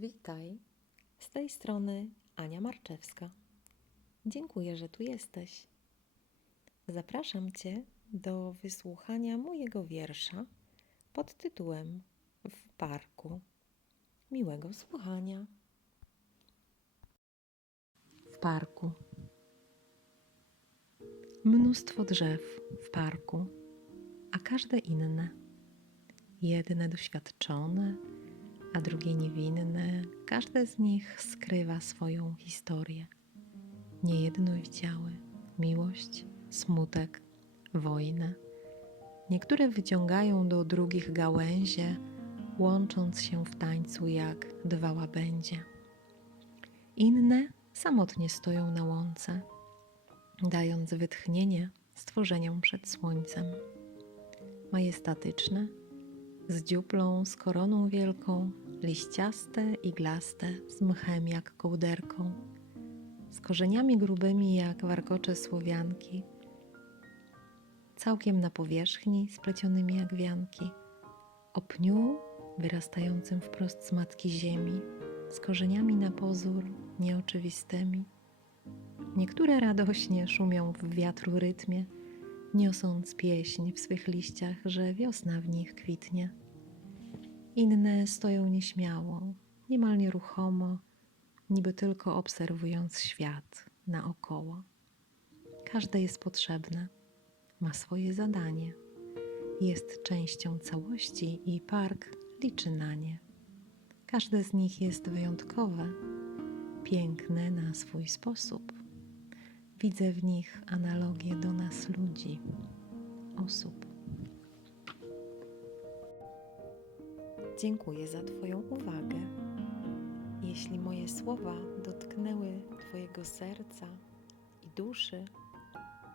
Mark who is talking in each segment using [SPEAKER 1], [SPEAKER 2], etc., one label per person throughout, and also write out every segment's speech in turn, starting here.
[SPEAKER 1] Witaj. Z tej strony Ania Marczewska. Dziękuję, że tu jesteś. Zapraszam Cię do wysłuchania mojego wiersza pod tytułem W parku. Miłego słuchania. W parku. Mnóstwo drzew w parku, a każde inne. Jedne doświadczone, a drugie niewinne. Każde z nich skrywa swoją historię. Niejedno widziały miłość, smutek, wojnę. Niektóre wyciągają do drugich gałęzie, łącząc się w tańcu jak dwa łabędzie. Inne samotnie stoją na łące, dając wytchnienie stworzeniom przed słońcem. Majestatyczne, z dziuplą, z koroną wielką, liściaste, iglaste, z mchem jak kołderką, z korzeniami grubymi jak warkocze słowianki, całkiem na powierzchni, splecionymi jak wianki, o pniu wyrastającym wprost z matki ziemi, z korzeniami na pozór nieoczywistymi. Niektóre radośnie szumią w wiatru rytmie, niosąc pieśń w swych liściach, że wiosna w nich kwitnie. Inne stoją nieśmiało, niemal nieruchomo, niby tylko obserwując świat naokoło. Każde jest potrzebne, ma swoje zadanie, jest częścią całości i park liczy na nie. Każde z nich jest wyjątkowe, piękne na swój sposób. Widzę w nich analogię do nas ludzi, osób. Dziękuję za Twoją uwagę. Jeśli moje słowa dotknęły Twojego serca i duszy,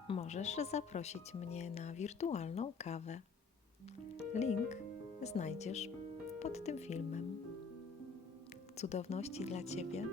[SPEAKER 1] możesz zaprosić mnie na wirtualną kawę. Link znajdziesz pod tym filmem. Cudowności dla Ciebie